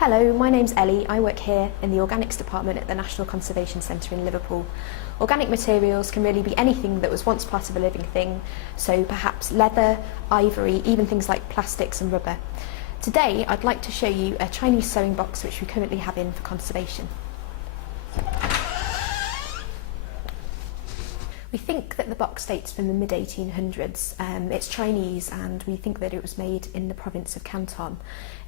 Hello, my name's Ellie. I work here in the Organics department at the National Conservation Centre in Liverpool. Organic materials can really be anything that was once part of a living thing, so perhaps leather, ivory, even things like plastics and rubber. Today I'd like to show you a Chinese sewing box which we currently have in for conservation. We think that the box dates from the mid-1800s. It's Chinese and we think that it was made in the province of Canton.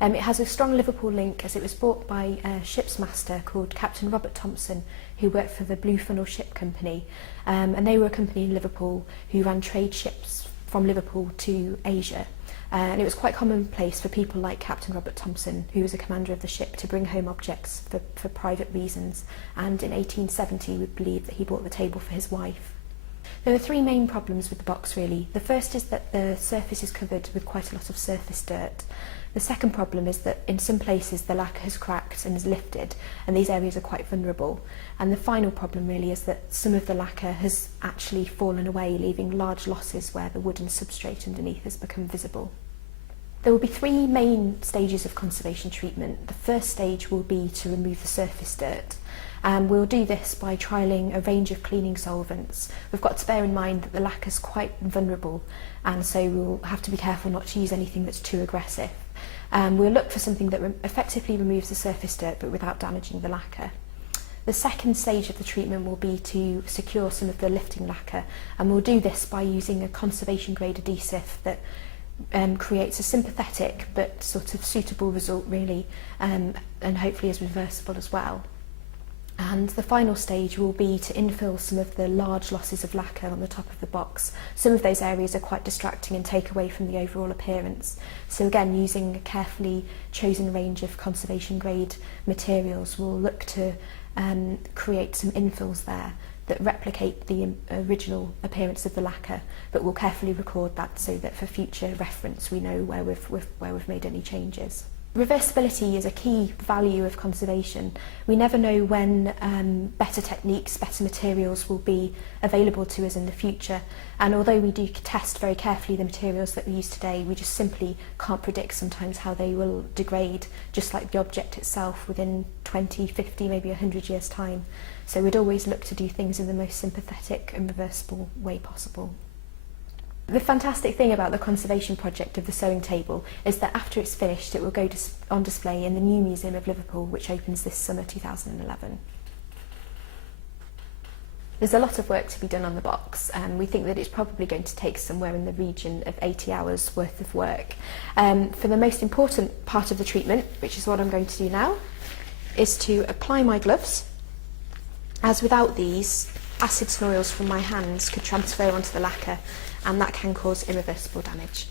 It has a strong Liverpool link as it was bought by a ship's master called Captain Robert Thompson, who worked for the Blue Funnel Ship Company. And they were a company in Liverpool who ran trade ships from Liverpool to Asia. And it was quite commonplace for people like Captain Robert Thompson, who was a commander of the ship, to bring home objects for private reasons. And in 1870 we believe that he bought the table for his wife. There are three main problems with the box really. The first is that the surface is covered with quite a lot of surface dirt. The second problem is that in some places the lacquer has cracked and is lifted, and these areas are quite vulnerable. And the final problem really is that some of the lacquer has actually fallen away, leaving large losses where the wooden substrate underneath has become visible. There will be three main stages of conservation treatment. The first stage will be to remove the surface dirt. We'll do this by trialling a range of cleaning solvents. We've got to bear in mind that the lacquer is quite vulnerable, and so we'll have to be careful not to use anything that's too aggressive. We'll look for something that effectively removes the surface dirt but without damaging the lacquer. The second stage of the treatment will be to secure some of the lifting lacquer, and we'll do this by using a conservation grade adhesive that creates a sympathetic but sort of suitable result really, and hopefully is reversible as well. And the final stage will be to infill some of the large losses of lacquer on the top of the box. Some of those areas are quite distracting and take away from the overall appearance. So again, using a carefully chosen range of conservation grade materials, we'll look to create some infills there that replicate the original appearance of the lacquer, but we'll carefully record that so that for future reference we know where we've made any changes. Reversibility is a key value of conservation. We never know when better techniques, better materials will be available to us in the future, and although we do test very carefully the materials that we use today, we just simply can't predict sometimes how they will degrade, just like the object itself, within 20, 50, maybe 100 years' time. So we'd always look to do things in the most sympathetic and reversible way possible. The fantastic thing about the conservation project of the sewing table is that after it's finished it will go on display in the new Museum of Liverpool, which opens this summer 2011. There's a lot of work to be done on the box, and we think that it's probably going to take somewhere in the region of 80 hours worth of work. For the most important part of the treatment, which is what I'm going to do now, is to apply my gloves, as without these, acids and oils from my hands could transfer onto the lacquer, and that can cause irreversible damage.